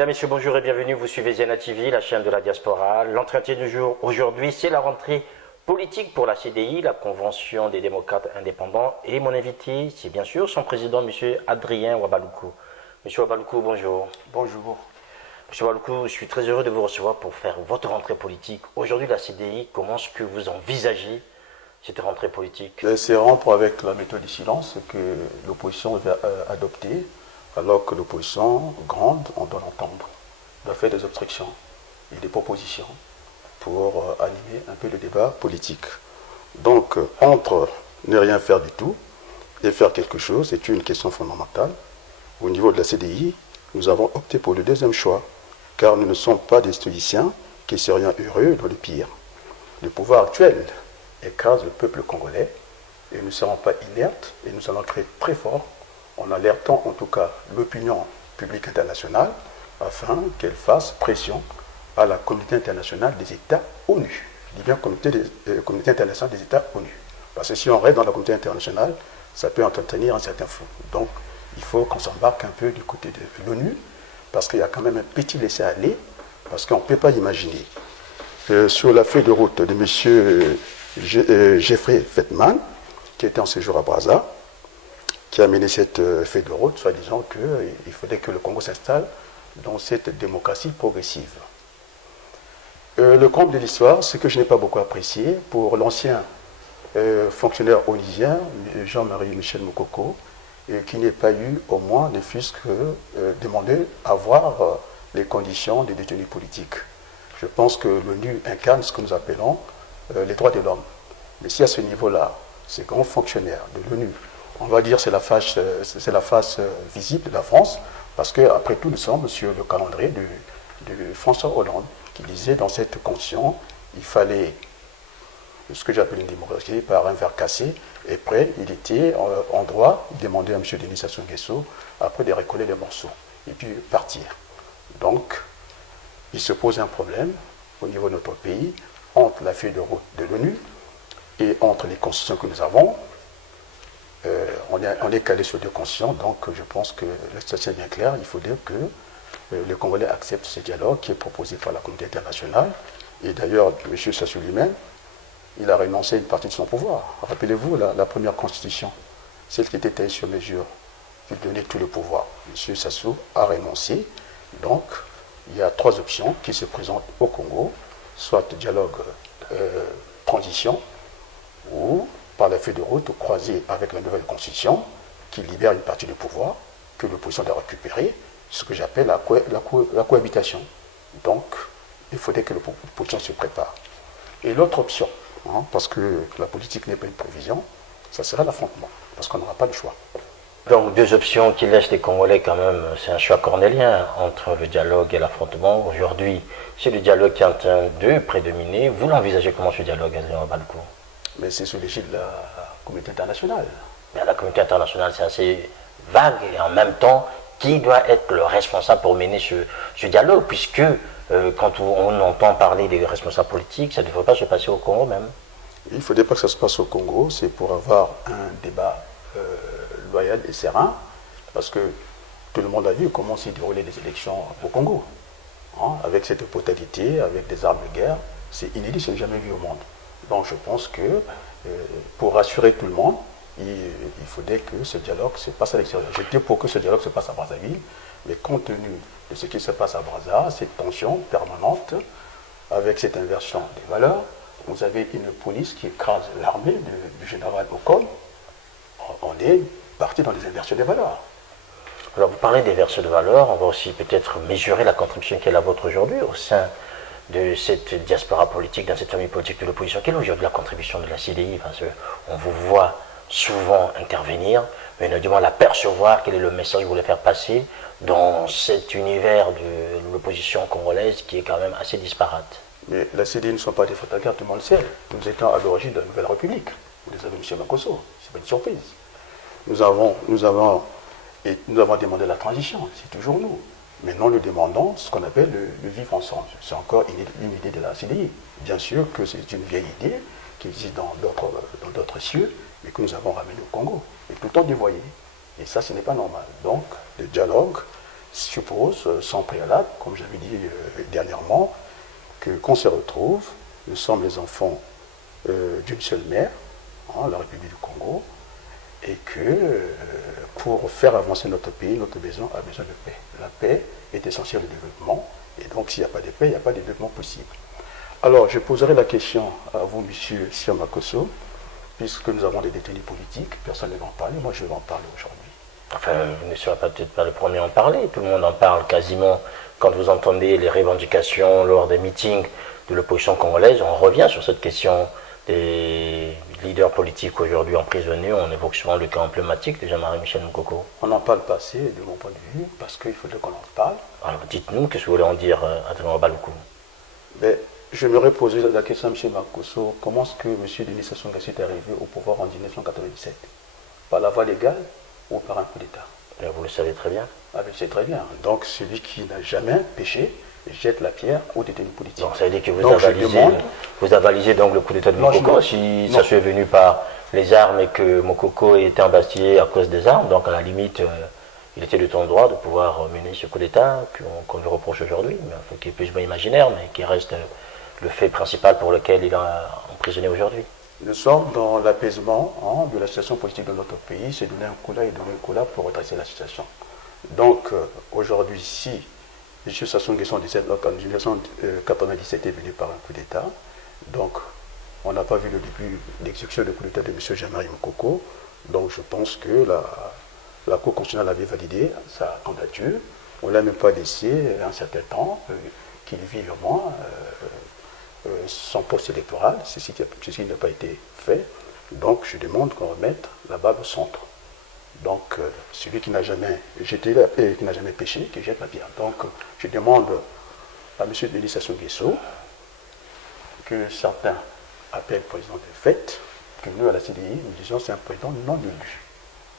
Mesdames, Messieurs, bonjour et bienvenue. Vous suivez Ziana TV, la chaîne de la diaspora. L'entretien du jour aujourd'hui, c'est la rentrée politique pour la CDI, la Convention des démocrates indépendants. Et mon invité, c'est bien sûr son président, M. Adrien Ouabalougou. M. Ouabalougou, bonjour. Bonjour. M. Ouabalougou, je suis très heureux de vous recevoir pour faire votre rentrée politique. Aujourd'hui, la CDI, comment est-ce que vous envisagez cette rentrée politique? C'est rompre avec la méthode du silence que l'opposition va adopter, alors que l'opposition grande, on doit l'entendre, doit faire des obstructions et des propositions pour animer un peu le débat politique. Donc, entre ne rien faire du tout et faire quelque chose, c'est une question fondamentale. Au niveau de la CDI, nous avons opté pour le deuxième choix, car nous ne sommes pas des stoïciens qui serions heureux dans le pire. Le pouvoir actuel écrase le peuple congolais et nous ne serons pas inertes et nous allons créer très fort en alertant en tout cas l'opinion publique internationale afin qu'elle fasse pression à la communauté internationale des États ONU. Je dis bien communauté internationale des États ONU. Parce que si on reste dans la communauté internationale, ça peut entretenir un certain flou. Donc il faut qu'on s'embarque un peu du côté de l'ONU parce qu'il y a quand même un petit laisser-aller parce qu'on ne peut pas imaginer. Sur la feuille de route de M. Jeffrey Fettman, qui était en séjour à Brazza, qui a mené cette feuille de route, soit disant qu'il fallait que le Congo s'installe dans cette démocratie progressive. Le comble de l'histoire, ce que je n'ai pas beaucoup apprécié, pour l'ancien fonctionnaire onusien, Jean-Marie Michel Moukoko, qui n'ait pas eu au moins ne fût-ce que demander à voir les conditions des détenus politiques. Je pense que l'ONU incarne ce que nous appelons les droits de l'homme. Mais si à ce niveau-là, ces grands fonctionnaires de l'ONU, on va dire c'est la face visible de la France, parce qu'après tout, nous sommes sur le calendrier de François Hollande, qui disait dans cette constitution, il fallait ce que j'appelle une démocratie par un verre cassé, et après, il était en droit, il demandait à M. Denis Sassou Nguesso, après de recoller les morceaux, et puis partir. Donc, il se pose un problème au niveau de notre pays, entre la feuille de route de l'ONU et entre les constitutions que nous avons. On est calé sur deux constitutions, donc je pense que la situation est bien claire. Il faut dire que les Congolais acceptent ce dialogue qui est proposé par la communauté internationale. Et d'ailleurs, M. Sassou lui-même, il a renoncé à une partie de son pouvoir. Rappelez-vous, la première constitution, celle qui était taillée sur mesure, qui donnait tout le pouvoir. M. Sassou a renoncé. Donc, il y a trois options qui se présentent au Congo, soit dialogue transition, ou par la feuille de route croisée avec la nouvelle constitution qui libère une partie du pouvoir que l'opposition doit récupérer, ce que j'appelle la cohabitation. Donc, il faudrait que l'opposition se prépare. Et l'autre option, parce que la politique n'est pas une prévision, ça sera l'affrontement, parce qu'on n'aura pas le choix. Donc deux options qui laissent les Congolais quand même, c'est un choix cornélien entre le dialogue et l'affrontement. Aujourd'hui, c'est le dialogue qui est en train de prédominer. Vous l'envisagez comment ce dialogue, Adrien Ouabalougou? Mais c'est sous l'égide de la communauté internationale. Mais la communauté internationale, c'est assez vague et en même temps, qui doit être le responsable pour mener ce dialogue? Puisque quand on entend parler des responsables politiques, ça ne devrait pas se passer au Congo même. Il ne faudrait pas que ça se passe au Congo, c'est pour avoir un débat loyal et serein, parce que tout le monde a vu comment s'est déroulé les élections au Congo. Avec cette brutalité, avec des armes de guerre, c'est inédit, c'est jamais vu au monde. Donc je pense que pour rassurer tout le monde, il faudrait que ce dialogue se passe à l'extérieur. J'étais pour que ce dialogue se passe à Brazzaville, mais compte tenu de ce qui se passe à Brazza, cette tension permanente, avec cette inversion des valeurs, vous avez une police qui écrase l'armée du général Ocon. On est parti dans les inversions des valeurs. Alors vous parlez des versions de valeurs, on va aussi peut-être mesurer la contribution qui est la vôtre aujourd'hui au sein de cette diaspora politique, dans cette famille politique de l'opposition. Quelle est aujourd'hui la contribution de la CDI? Parce qu'on vous voit souvent intervenir, mais on a du mal à percevoir quel est le message que vous voulez faire passer dans cet univers de l'opposition congolaise qui est quand même assez disparate. Mais la CDI ne sont pas des photographes, tout le monde le sait. Nous étions à l'origine de la Nouvelle République. Vous les avez, M. Makosso, ce n'est pas une surprise. Nous avons demandé la transition, c'est toujours nous. Maintenant, nous demandons ce qu'on appelle le vivre ensemble. C'est encore une idée de la CDI. Bien sûr que c'est une vieille idée qui existe dans d'autres cieux, mais que nous avons ramenée au Congo. Et tout le temps dévoyée. Et ça, ce n'est pas normal. Donc, le dialogue, suppose, sans préalable, comme j'avais dit dernièrement, qu'on se retrouve, nous sommes les enfants d'une seule mère, la République du Congo, et que pour faire avancer notre pays, notre maison a besoin de paix. La paix est essentielle au développement, et donc s'il n'y a pas de paix, il n'y a pas de développement possible. Alors, je poserai la question à vous, monsieur Siamakoso, puisque nous avons des détenus politiques, personne ne va en parler, moi je vais en parler aujourd'hui. Enfin, vous ne serez peut-être pas le premier à en parler, tout le monde en parle quasiment. Quand vous entendez les revendications lors des meetings de l'opposition congolaise, on revient sur cette question des leaders politiques aujourd'hui emprisonnés. On évoque souvent le cas emblématique de Jean-Marie Michel Mokoko. On en parle pas assez, de mon point de vue, parce qu'il faudrait qu'on en parle. Alors dites-nous, qu'est-ce que vous voulez en dire à Tanoa Baloukou? Mais je me poser la question à M. Makoso, comment est-ce que M. Denis Sassou Nguesso est arrivé au pouvoir en 1997? Par la voie légale ou par un coup d'État? Vous le savez très bien. Ah, je sais très bien. Donc celui qui n'a jamais péché jette la pierre aux détenus politiques. Donc ça veut dire que vous avalisez donc le coup d'État de Mokoko si ça soit venu par les armes et que Mokoko était embastillé à cause des armes, donc à la limite il était de ton droit de pouvoir mener ce coup d'État qu'on lui reproche aujourd'hui, mais qui est plus ou moins imaginaire, mais qui reste le fait principal pour lequel il est emprisonné aujourd'hui. Nous sommes dans l'apaisement de la situation politique de notre pays, c'est donner un coup là et donner un coup là pour redresser la situation. Donc aujourd'hui, si M. Sassou Nguesso en 1997 est venu par un coup d'État, donc on n'a pas vu le début d'exécution du coup d'État de M. Jean-Marie Mokoko, donc je pense que la Cour constitutionnelle avait validé sa candidature. On ne l'a même pas laissé un certain temps qu'il vive au moins son poste électoral. Ceci n'a pas été fait. Donc je demande qu'on remette la balle au centre. Donc celui qui n'a jamais jeté et qui n'a jamais péché, qui jette la pierre. Donc je demande à M. Denis Sassou Nguesso que certains appellent président de fait, que nous à la CDI, nous disons c'est un président non élu.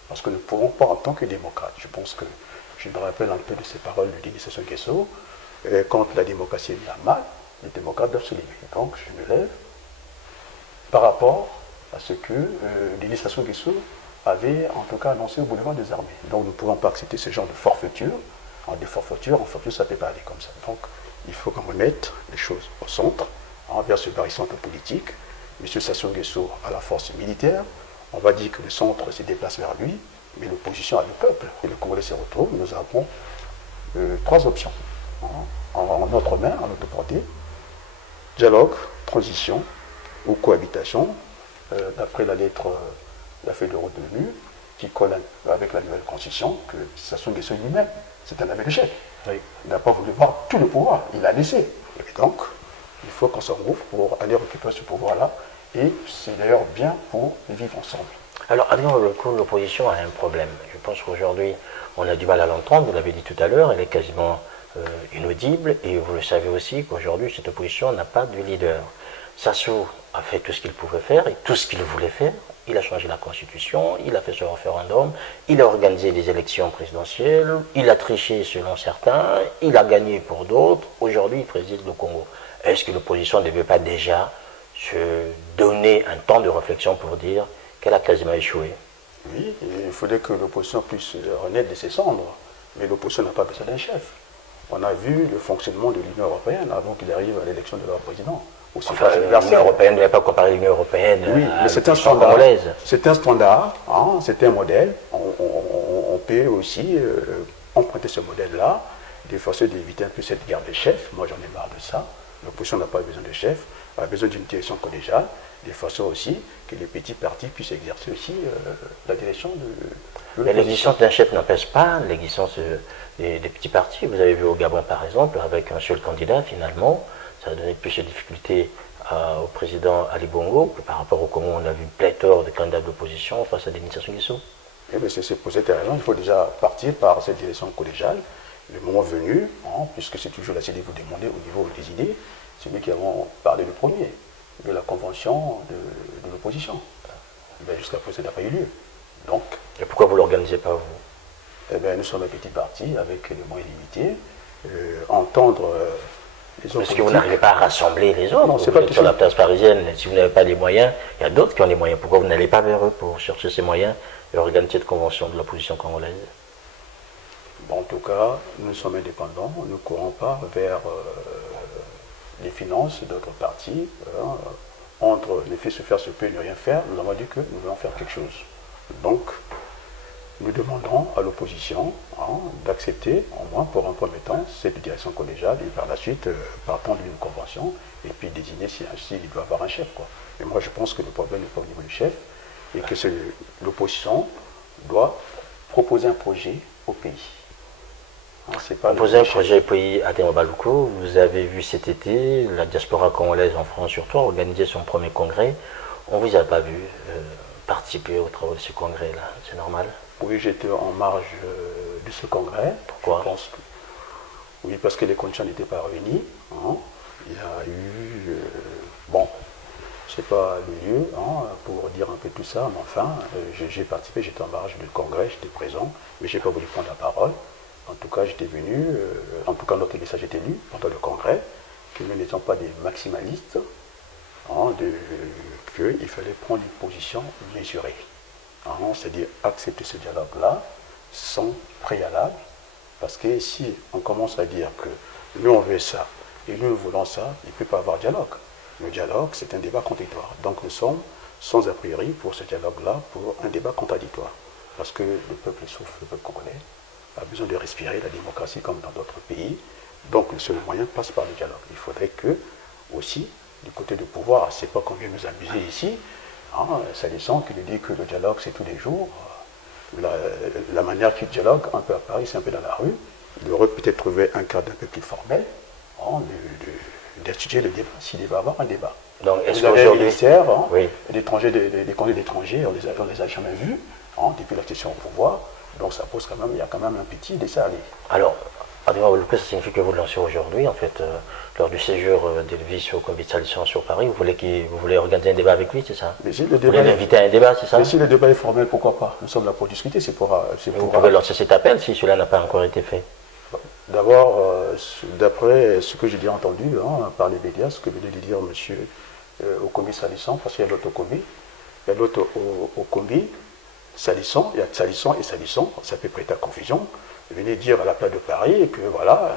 Parce que nous ne pouvons pas en tant que démocrates. Je pense que je me rappelle un peu de ces paroles de Denis Sassou Nguesso, quand la démocratie est mise à mal, les démocrates doivent se lever. Donc je me lève par rapport à ce que Denis Sassou Nguesso avait en tout cas annoncé au boulevard des armées. Donc nous ne pouvons pas accepter ce genre de forfaiture. En forfaiture, ça ne peut pas aller comme ça. Donc il faut qu'on remette les choses au centre, envers ce barycentre politique. M. Sassou Nguesso a la force militaire. On va dire que le centre se déplace vers lui, mais l'opposition a le peuple. Et le Congolais se retrouve. Nous avons trois options en notre main, en notre portée. Dialogue, transition ou cohabitation, d'après la lettre de la feuille de route de l'ONU, qui colle avec la nouvelle constitution, que Sassou Nguesso lui-même, c'est un aveu d'échec. Oui. Il n'a pas voulu voir tout le pouvoir, il l'a laissé. Et donc, il faut qu'on se regroupe pour aller récupérer ce pouvoir-là. Et c'est d'ailleurs bien pour vivre ensemble. Alors, Adrien, l'opposition a un problème. Je pense qu'aujourd'hui, on a du mal à l'entendre, vous l'avez dit tout à l'heure, elle est quasiment inaudible, et vous le savez aussi qu'aujourd'hui, cette opposition n'a pas de leader. Sassou a fait tout ce qu'il pouvait faire, et tout ce qu'il voulait faire. Il a changé la Constitution, il a fait ce référendum, il a organisé des élections présidentielles, il a triché selon certains, il a gagné pour d'autres. Aujourd'hui, il préside le Congo. Est-ce que l'opposition ne devait pas déjà se donner un temps de réflexion pour dire qu'elle a quasiment échoué? Oui, il faudrait que l'opposition puisse renaître de ses cendres. Mais l'opposition n'a pas besoin d'un chef. On a vu le fonctionnement de l'Union européenne avant qu'il arrive à l'élection de leur président. Enfin, l'Union européenne ne devait pas comparer l'Union européenne oui, mais c'est un standard. C'est un standard, c'est un modèle. On peut aussi emprunter ce modèle-là, de façon d'éviter un peu cette guerre des chefs. Moi, j'en ai marre de ça. L'opposition n'a pas besoin de chef, elle a besoin d'une direction collégiale, de façon aussi que les petits partis puissent exercer aussi la direction de mais l'existence d'un chef n'empêche pas l'existence des petits partis. Vous avez vu au Gabon, par exemple, avec un seul candidat, finalement, ça a donné plus de difficultés au président Ali Bongo que par rapport au Congo, on a vu pléthore de candidats d'opposition face à Denis Sassou Nguesso. C'est pour cette raison qu'il faut déjà partir par cette direction collégiale. Le moment venu, puisque c'est toujours la CDI vous demandez au niveau des idées, c'est nous qui avons parlé le premier, de la convention de l'opposition. Jusqu'à présent, ça n'a pas eu lieu. Donc, et pourquoi vous ne l'organisez pas, vous? Nous sommes un petit parti avec des moyens limités. Entendre les autres. Parce que vous n'arrivez pas à rassembler les autres. Non, c'est pas sur la place parisienne, si vous n'avez pas les moyens, il y a d'autres qui ont les moyens. Pourquoi vous n'allez pas vers eux pour chercher ces moyens et organiser cette convention de l'opposition congolaise? Bon, en tout cas, nous sommes indépendants, nous ne courons pas vers les finances d'autres partis. Entre les faits se faire, se peut, ne rien faire, nous avons dit que nous voulons faire quelque chose. Donc, nous demandons à l'opposition d'accepter, au moins pour un premier temps, cette direction collégiale et par la suite, partant d'une convention, et puis désigner si il doit avoir un chef. Quoi. Et moi, je pense que le problème n'est pas au niveau du chef, et que l'opposition doit proposer un projet au pays. Proposer un projet au pays à Baluko, vous avez vu cet été la diaspora congolaise en France surtout organiser son premier congrès. On ne vous a pas vu participer aux travaux de ce congrès-là, c'est normal? Oui, j'étais en marge de ce congrès. Pourquoi? Oui, parce que les conditions n'étaient pas réunies. Il y a eu... bon, je ne sais pas le lieu pour dire un peu tout ça, mais enfin, j'ai participé, j'étais en marge du congrès, j'étais présent, mais je n'ai pas voulu prendre la parole. En tout cas, j'étais venu, en tout cas, notre message était lu pendant le congrès, que nous n'étions pas des maximalistes, qu'il fallait prendre une position mesurée. C'est-à-dire accepter ce dialogue-là sans préalable, parce que si on commence à dire que nous on veut ça et nous voulons ça, il ne peut pas avoir dialogue. Le dialogue, c'est un débat contradictoire. Donc nous sommes sans a priori pour ce dialogue-là, pour un débat contradictoire. Parce que le peuple souffre, le peuple congolais a besoin de respirer la démocratie comme dans d'autres pays. Donc le seul moyen passe par le dialogue. Il faudrait que, aussi, du côté du pouvoir, c'est pas qu'on vient nous amuser ici, s'agissant qu'il dit que le dialogue c'est tous les jours. La manière qu'il dialogue un peu à Paris, c'est un peu dans la rue. Il aurait peut-être trouvé un cadre un peu plus formel d'étudier le débat, s'il va y avoir un débat. Donc, est-ce vous avez les ministères oui. d'étrangers, des congés d'étrangers, on les a jamais vus depuis l'accession au pouvoir. Donc ça pose quand même, il y a quand même un petit dessin. Alors, ça signifie que vous lancez aujourd'hui, en fait, lors du séjour d'Elvis au comité de solution sur Paris, vous voulez organiser un débat avec lui, c'est ça? Mais si le débat vous voulez l'inviter à un débat, c'est ça? Mais si le débat est formel, pourquoi pas? Nous sommes là pour discuter, vous pouvez lancer cet appel si cela n'a pas encore été fait. D'abord, d'après ce que j'ai déjà entendu par les médias, ce que venait de dire monsieur au comité salissant, parce qu'il y a l'autre comité, il y a l'autre au comité salissant, il y a salissant et salissant, ça peut prêter à confusion. Il venait dire à la place de Paris que voilà,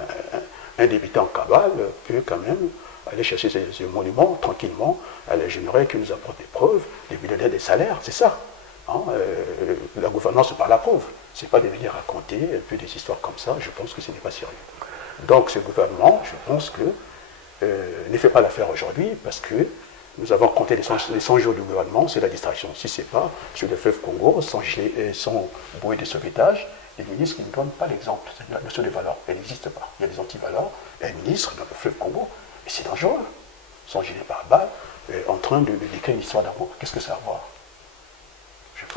un député en cabale peut quand même aller chercher ce monument tranquillement. J'aimerais qu'il nous apporte des preuves, des millionnaires, des salaires, c'est ça. La gouvernance par la preuve. Ce n'est pas de venir raconter un peu des histoires comme ça, je pense que ce n'est pas sérieux. Donc ce gouvernement, je pense que ne fait pas l'affaire aujourd'hui parce que nous avons compté les 100 jours du gouvernement, c'est la distraction. Si ce n'est pas sur le fleuve Congo, sans bouée de sauvetage, les ministres qui ne donnent pas l'exemple. La notion de valeur, elle n'existe pas. Il y a des antivaleurs, et un ministre dans le fleuve Congo, et c'est dangereux. Sans gilet pare-balles, en train de décrire une histoire d'amour. Qu'est-ce que ça a à voir?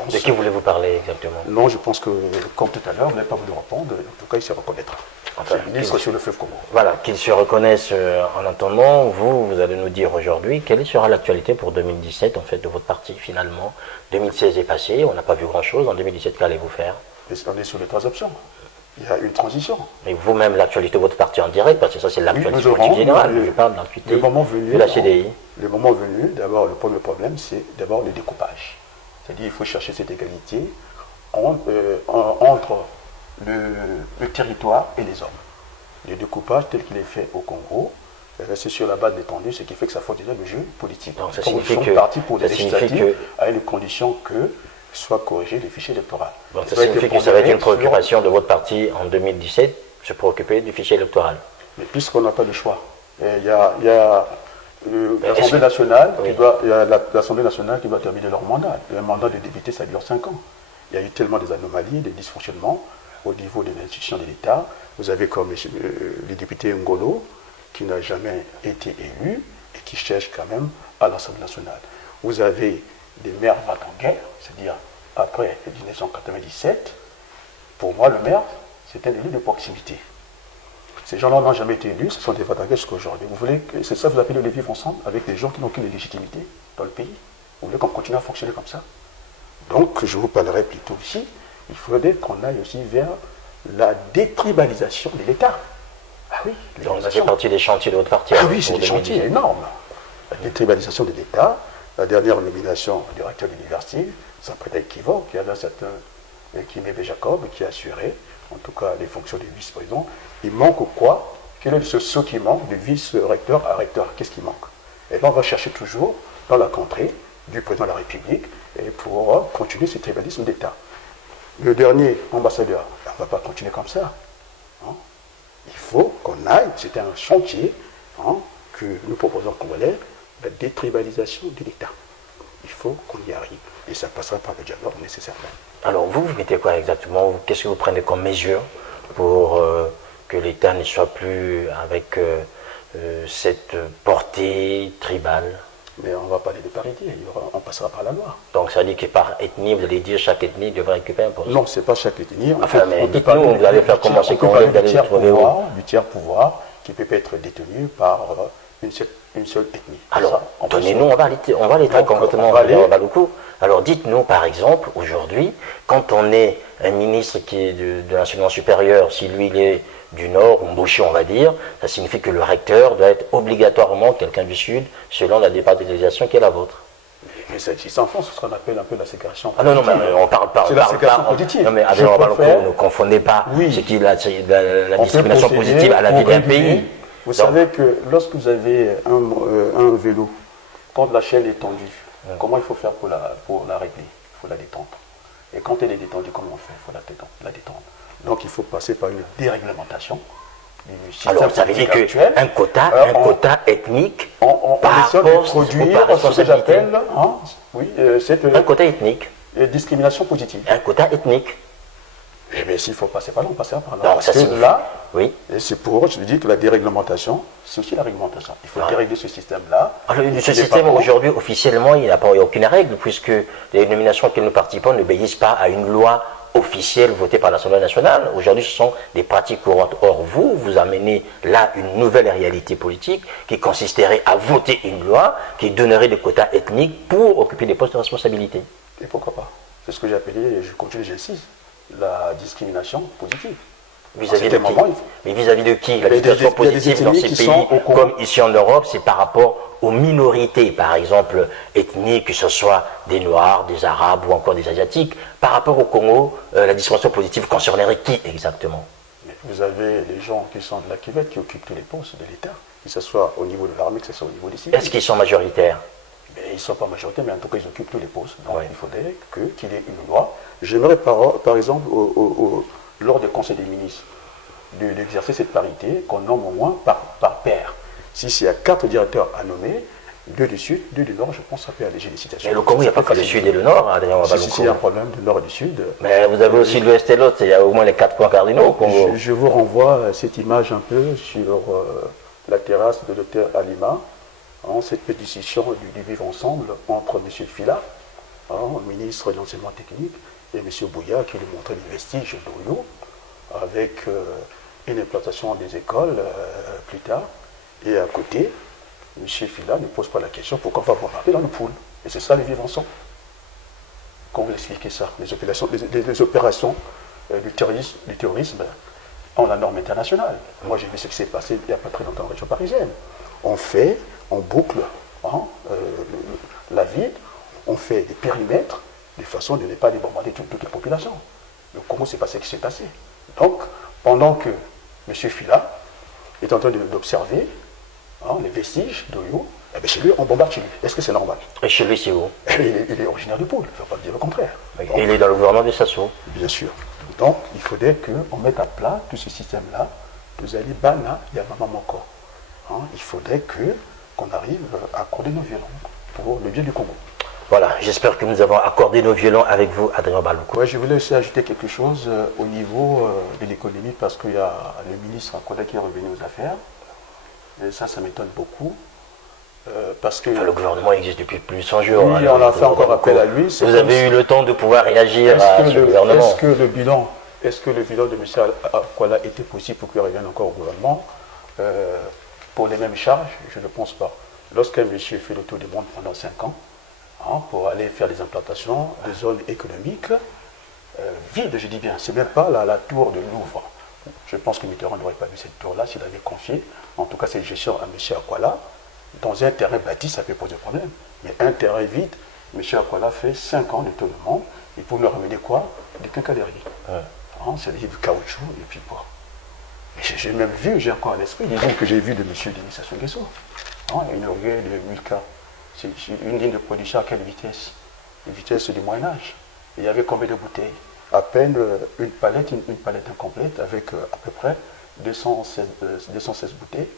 De qui voulez-vous parler exactement? Non, je pense que, comme tout à l'heure, vous n'avez pas voulu répondre. En tout cas, il se reconnaîtra. Enfin, le ministre sur le fleuve Congo. Voilà, qu'ils se reconnaissent en attendant. Vous allez nous dire aujourd'hui quelle sera l'actualité pour 2017 en fait de votre parti finalement. 2016 est passé, on n'a pas vu grand-chose. En 2017, qu'allez-vous faire? On est sur les trois options. Il y a une transition. Et vous-même, l'actualité de votre parti en direct, parce que ça c'est l'actualité politique générale. Je parle de l'actualité de la CDI. Le moment venu, d'abord, le premier problème, c'est d'abord le découpage. C'est-à-dire qu'il faut chercher cette égalité entre le territoire et les hommes. Le découpage tel qu'il est fait au Congo, c'est sur la base de l'étendue, ce qui fait que ça favorise le jeu politique. Donc ça signifie que parti pour les législatives à une condition que soit corrigé les fichiers électoraux. Donc ça signifie que ça va être une préoccupation de votre parti en 2017, se préoccuper du fichier électoral. Mais puisqu'on n'a pas le choix, il y a l'Assemblée nationale, nationale qui va terminer leur mandat. Le mandat des députés, ça dure 5 ans. Il y a eu tellement des anomalies, des dysfonctionnements au niveau des institutions de l'État. Vous avez comme le député Ngolo, qui n'a jamais été élu et qui cherche quand même à l'Assemblée nationale. Vous avez des maires en guerre, c'est-à-dire après 1997. Pour moi, le maire, c'est un élu de proximité. Ces gens-là n'ont jamais été élus, ce sont des Vatagais jusqu'à aujourd'hui. C'est ça que vous appelez le vivre ensemble avec des gens qui n'ont aucune légitimité dans le pays? Vous voulez qu'on continue à fonctionner comme ça? Donc, je vous parlerai plutôt ici, il faudrait qu'on aille aussi vers la détribalisation de l'État. Ah oui, donc ça fait partie des chantiers de votre parti. Ah oui, c'est des chantiers énormes. La détribalisation de l'État, la dernière nomination du recteur de l'université, sans prêter équivoque, il y avait un certain Kimebe Jacob qui a assuré en tout cas les fonctions de vice-président, il manque quoi? Quel est ce saut qui manque de vice-recteur à recteur? Qu'est-ce qui manque? Et bien on va chercher toujours dans la contrée du président de la République et pour continuer ce tribalisme d'État. Le dernier ambassadeur, on ne va pas continuer comme ça. Hein. Il faut qu'on aille, c'est un chantier que nous proposons qu'on relève, la détribalisation de l'État. Il faut qu'on y arrive. Et ça passera par le dialogue nécessairement. Alors vous mettez quoi exactement? Qu'est-ce que vous prenez comme mesure pour que l'État ne soit plus avec cette portée tribale? Mais on va parler de parité, on passera par la loi. Donc ça veut dire que par ethnie, vous allez dire chaque ethnie devrait récupérer un poste? Non, ce n'est pas chaque ethnie. Enfin, mais dites-nous, vous allez faire commencer quand vous allez trouver où? Du tiers pouvoir qui peut être détenu par une seule ethnie. Alors, donnez-nous, on va aller très concrètement. Alors dites-nous par exemple, aujourd'hui, quand on est un ministre qui est de l'enseignement supérieur, si lui il est du Nord, ou Mbouchi on va dire, ça signifie que le recteur doit être obligatoirement quelqu'un du Sud, selon la départementalisation qui est la vôtre. Mais ça existe en France, c'est ce qu'on appelle un peu la ségrégation politique. Ah non, non, mais on parle pas. C'est la ségrégation positive. Non, mais ne confondez pas ce qui est la discrimination positive à la vie d'un pays. Vous savez que lorsque vous avez un vélo, quand la chaîne est tendue, comment il faut faire pour la régler? Il faut la détendre. Et quand elle est détendue, comment on fait? Il faut la détendre. Donc il faut passer par une déréglementation. Alors ça veut dire qu'un quota ethnique on essaie de produire ce que j'appelle un quota ethnique. Discrimination positive. Un quota ethnique. Eh bien, s'il faut passer par là, on passera par là. Donc, parce que là, oui. C'est pour, je dis que la déréglementation, c'est aussi la réglementation. Il faut dérégler ce système-là. Ce système, aujourd'hui, officiellement, il n'y a aucune règle, puisque les nominations auxquelles nous participons n'obéissent pas à une loi officielle votée par l'Assemblée nationale. Aujourd'hui, ce sont des pratiques courantes. Or, vous amenez là une nouvelle réalité politique qui consisterait à voter une loi qui donnerait des quotas ethniques pour occuper des postes de responsabilité. Et pourquoi pas? C'est ce que j'ai appelé, je continue, j'insiste, la discrimination positive. Vis-à-vis de qui? Mais vis-à-vis de qui? La discrimination positive dans ces pays, comme ici en Europe, c'est par rapport aux minorités, par exemple ethniques, que ce soit des Noirs, des Arabes ou encore des Asiatiques. Par rapport au Congo, la discrimination positive concernerait qui exactement? Vous avez les gens qui sont de la cuvette qui occupent tous les postes de l'État, que ce soit au niveau de l'armée, que ce soit au niveau des civils. Est-ce qu'ils sont majoritaires? Ils ne sont pas majoritaires, mais en tout cas, ils occupent tous les postes. Donc, il faudrait qu'il y ait une loi. J'aimerais, par exemple, lors des conseils des ministres, d'exercer cette parité qu'on nomme au moins par paire. Si il y a 4 directeurs à nommer, 2 du Sud, 2 du Nord, je pense que ça peut alléger les situations. Mais le Congo, il n'y a pas que le Sud et le Nord, Adrien Wabaluku. Si il y a un problème de Nord et du Sud. Mais vous avez aussi l'Ouest et l'autre, il y a au moins les 4 points cardinaux au Congo. Je vous renvoie à cette image un peu sur la terrasse de Dr Alima, cette petite discussion du vivre ensemble entre M. Fila, ministre de l'enseignement technique, et M. Bouya qui lui montrait les vestiges d'Oyo, avec une implantation des écoles plus tard. Et à côté, M. Fila ne pose pas la question pourquoi on va bombarder dans le pool. Et c'est ça le vivre ensemble. Quand vous expliquez ça, les opérations du terrorisme ont la norme internationale. Moi j'ai vu ce qui s'est passé il n'y a pas très longtemps en région parisienne. On boucle la ville, on fait des périmètres de façon de ne pas bombarder toute la population. Le Congo, c'est pas ce qui s'est passé. Donc, pendant que M. Fila est en train d'observer les vestiges d'Oyo, chez lui, on bombarde chez lui. Est-ce que c'est normal? Et chez lui, c'est où? Il est originaire du pôle, il ne faut pas dire le contraire. Donc, il est dans le gouvernement de Sassou. Bien sûr. Donc, il faudrait qu'on mette à plat tout ce système-là. Vous allez bana, il y a maman encore. Il faudrait qu'on arrive à accorder nos violons pour le bien du Congo. Voilà, j'espère que nous avons accordé nos violons avec vous, Adrien Wabaluku. Ouais, je voulais aussi ajouter quelque chose au niveau de l'économie, parce qu'il y a le ministre Akoda qui est revenu aux affaires. Et ça m'étonne beaucoup. Parce que le gouvernement existe depuis plus de 100 jours. Oui, on a fait encore appel à lui. Vous avez eu le temps de pouvoir réagir à ce gouvernement. Est-ce que le bilan de M. Akola était possible pour qu'il revienne encore au gouvernement pour les mêmes charges? Je ne pense pas. Lorsqu'un monsieur fait le tour du monde pendant 5 ans, pour aller faire des implantations de zones économiques vides, je dis bien, c'est même pas la tour de Louvre. Je pense que Mitterrand n'aurait pas vu cette tour-là s'il avait confié, en tout cas cette gestion à M. Akola. Dans un terrain bâti, ça peut poser problème. Mais un terrain vide, M. Akola fait 5 ans de tour du monde, et pour nous ramener quoi? Des quincailleries. hein, c'est-à-dire du caoutchouc, et puis bon. J'ai même vu, j'ai encore à l'esprit, disons que j'ai vu de M. Denis Sassou Nguesso, hein, inauguré de 1000K. C'est une ligne de production à quelle vitesse? Une vitesse du Moyen-Âge. Il y avait combien de bouteilles? À peine une palette incomplète avec à peu près 216 bouteilles.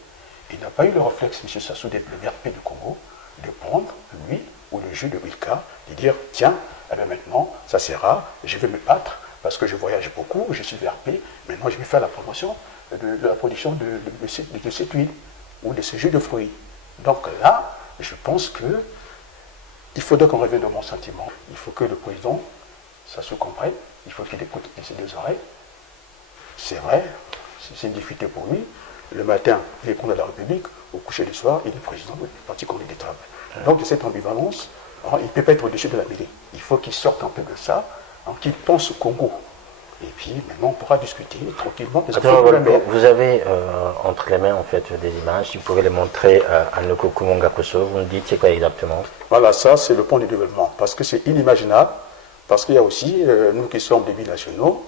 Il n'a pas eu le réflexe, M. Sassou, d'être le VRP du Congo, de prendre l'huile ou le jus de 1000K, de dire tiens, eh bien maintenant, ça c'est rare, je vais me battre parce que je voyage beaucoup, je suis VRP, maintenant je vais faire la promotion de la production de cette huile ou de ce jus de fruits. Donc là, je pense que il faudrait qu'on revienne de mon sentiment. Il faut que le président, ça se comprenne, il faut qu'il écoute de ses deux oreilles. C'est vrai, c'est une difficulté pour lui. Le matin, il est président de la République, au coucher du soir, il est président du parti candidat. Donc de cette ambivalence, il ne peut pas être au-dessus de la mêlée. Il faut qu'il sorte un peu de ça, qu'il pense au Congo. Et puis maintenant, on pourra discuter tranquillement. Vous avez entre les mains en fait des images, vous pouvez les montrer à Nkoku Mwengakosso. Vous nous dites c'est quoi exactement? Voilà, ça c'est le point du développement, parce que c'est inimaginable, parce qu'il y a aussi, nous qui sommes des binationaux,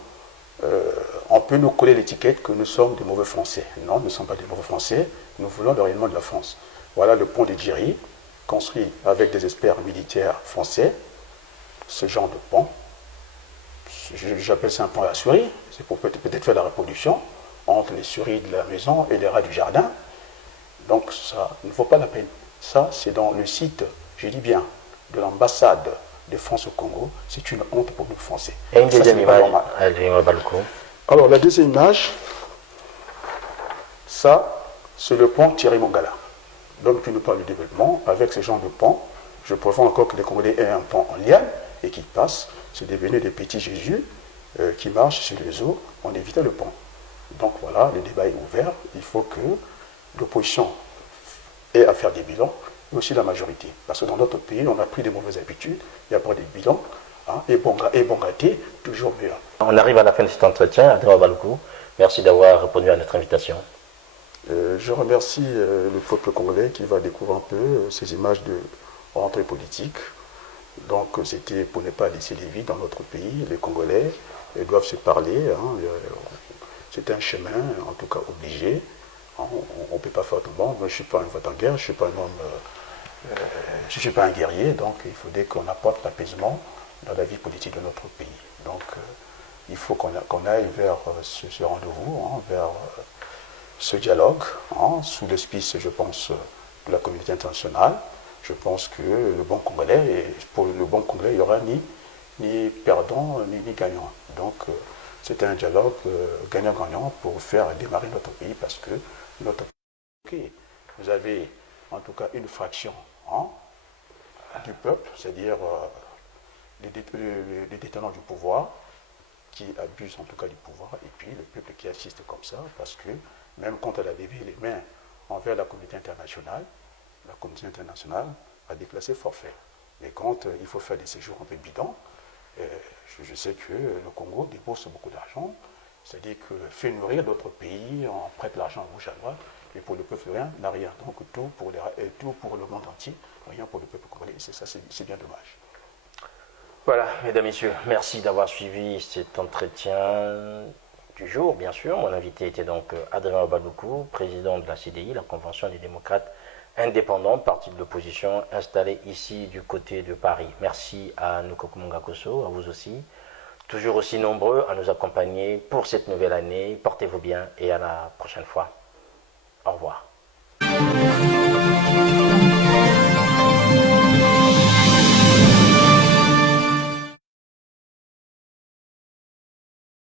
on peut nous coller l'étiquette que nous sommes des mauvais Français. Non, nous ne sommes pas des mauvais Français, nous voulons le rayonnement de la France. Voilà le pont de Djiri, construit avec des experts militaires français, ce genre de pont. J'appelle ça un pont à la souris, c'est pour peut-être faire la reproduction entre les souris de la maison et les rats du jardin. Donc ça ne vaut pas la peine. Ça, c'est dans le site, je dis bien, de l'ambassade de France au Congo. C'est une honte pour nous Français. Et une deuxième image, alors la deuxième image, ça, c'est le pont Thierry Mongala. Donc tu nous parles du développement. Avec ce genre de pont, je préfère encore que les Congolais aient un pont en liane et qu'ils passent. C'est devenu des petits Jésus qui marchent sur les eaux. On évitait le pont. Donc voilà, le débat est ouvert. Il faut que l'opposition ait à faire des bilans, mais aussi la majorité. Parce que dans notre pays, on a pris des mauvaises habitudes. Il y a pas des bilans. Hein, et bon gâté, toujours mieux. On arrive à la fin de cet entretien. Adrien Baloukou, merci d'avoir répondu à notre invitation. Je remercie le peuple congolais qui va découvrir un peu ces images de rentrée politique. Donc c'était pour ne pas laisser les vides dans notre pays. Les Congolais doivent se parler. Hein, c'est un chemin, en tout cas obligé. On ne peut pas faire autrement. Moi, je ne suis pas un vote en guerre, je ne suis pas un homme, je ne suis pas un guerrier. Donc il faudrait qu'on apporte l'apaisement dans la vie politique de notre pays. Donc il faut qu'on aille vers ce rendez-vous, hein, vers ce dialogue, hein, sous l'auspice, je pense, de la communauté internationale. Je pense que le bon Congolais, et pour le bon Congolais, il n'y aura ni perdant ni gagnant. Donc c'est un dialogue gagnant-gagnant pour faire démarrer notre pays parce que notre pays, vous avez en tout cas une fraction hein, du peuple, c'est-à-dire les détenants du pouvoir qui abusent en tout cas du pouvoir et puis le peuple qui assiste comme ça parce que même quand elle a levé les mains envers la communauté internationale a déclassé forfait. Mais quand il faut faire des séjours un peu bidons, je sais que le Congo débourse beaucoup d'argent, c'est-à-dire que fait nourrir d'autres pays, on prête l'argent à gauche à droite, et pour le peuple rien n'a rien. Donc tout pour le monde entier, rien pour le peuple congolais. C'est ça, c'est bien dommage. Voilà, mesdames, messieurs, merci d'avoir suivi cet entretien du jour, bien sûr. Mon invité était donc Adrien Baloukou, président de la CDI, la Convention des démocrates indépendants, parti de l'opposition, installé ici du côté de Paris. Merci à Nkoku Mwengakosso, à vous aussi, toujours aussi nombreux à nous accompagner pour cette nouvelle année. Portez-vous bien et à la prochaine fois. Au revoir.